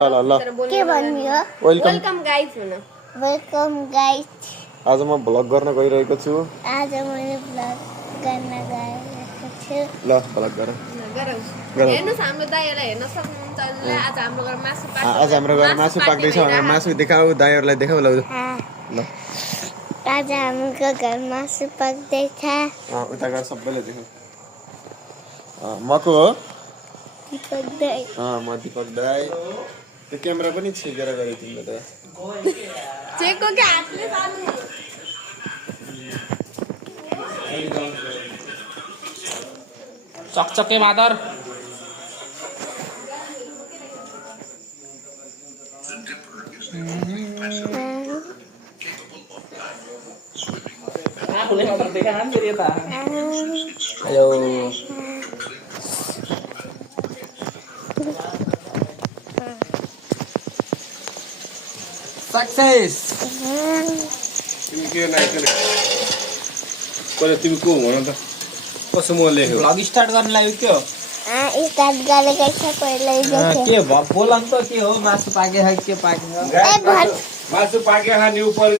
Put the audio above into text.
ल ल के भन्नु वेलकम गाइस हुन वेलकम गाइस। आज म भ्लग गर्न गइरहेको छु। आज मैले भ्लग गर्न गएको छु। ल भ्लग गर हेर्नुस् हाम्रो दाइहरुलाई हेर्न सक्नुहुन्छ। आज हाम्रो घरमा मासु पाक्छ। आज हाम्रो घरमा मासु पाक्दैछ भनेर मासु देखाऊ दाइहरुलाई देखाऊ ल ल आज हाम्रो घरमा मासु पाक्दैछ। उता गएर सबैले देखाऊ। म को हो दीपक दाइ। म दीपक दाइ। त्यो क्यामेरा पनि छेकेर गरे तिमीले त। चेकको के हातले सार्नु चकचके मादर आफूले मात्र देखा नाम फेरि यता हेलो सक्सेस तिमी के नाइटले कोले तिमी को भन त कसो म लेख्यो भ्लग स्टार्ट गर्न लाग्यो के हो स्टार्ट गरेको छ पहिल्यै देखे। के बोलन त के हो मासु पाके के पाके मासु पाके न्यू